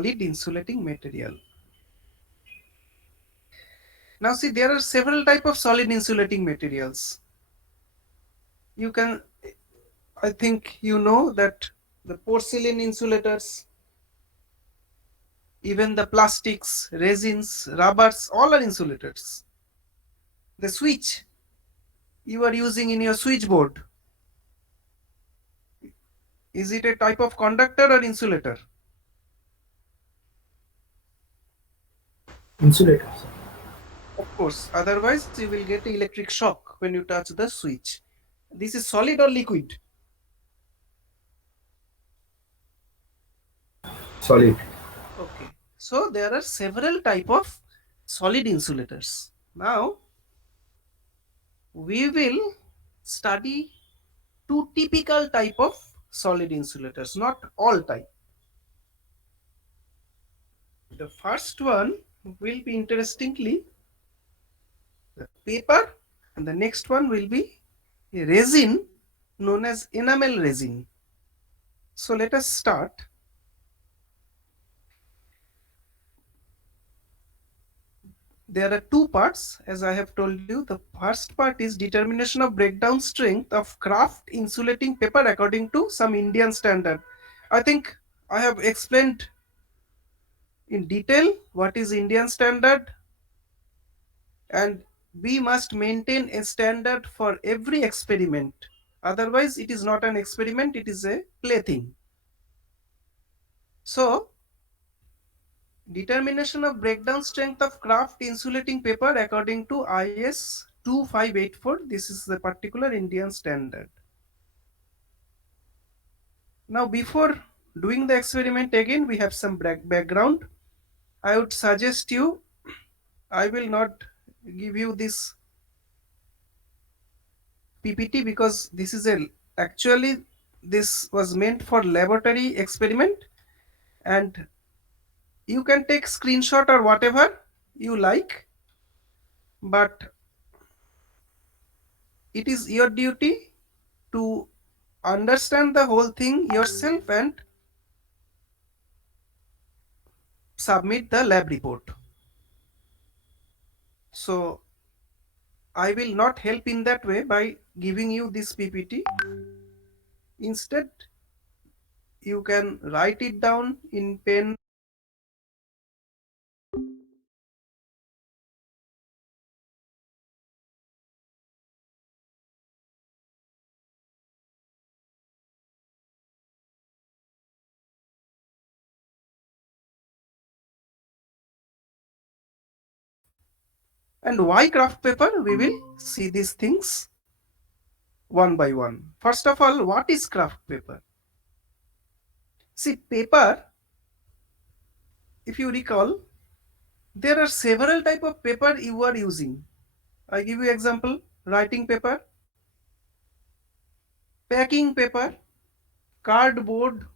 solid insulating material. Now see, there are several type of solid insulating materials. You can, I think you know that the porcelain insulators, even the plastics, resins, rubbers, all are insulators. The switch you are using in your switchboard, is it a type of conductor or insulator? Insulator, sir. Of course, otherwise you will get electric shock when you touch the switch. This is solid or liquid? Solid. Okay. So there are several type of solid insulators. Now we will study two typical type of solid insulators, not all type. The first one will be interestingly the paper, and the next one will be a resin known as enamel resin. So let us start. There are two parts, as I have told you. The first part is determination of breakdown strength of kraft insulating paper according to some Indian standard. I think I have explained in detail what is Indian standard, and we must maintain a standard for every experiment. Otherwise, it is not an experiment, it is a plaything. So, determination of breakdown strength of kraft insulating paper according to IS 2584. This is the particular Indian standard. Now, before doing the experiment again, we have some background. I would suggest you, I will not give you this PPT because this is a, actually this was meant for laboratory experiment, and you can take screenshot or whatever you like, but it is your duty to understand the whole thing yourself and submit the lab report. So I will not help in that way by giving you this PPT. Instead, you can write it down in pen. And why craft paper? We will see these things one by one. First of all, what is craft paper? See, paper, if you recall, there are several type of paper you are using. I give you example: writing paper, packing paper, cardboard,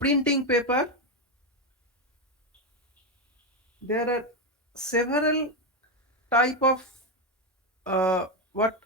printing paper. There are several type of uh, what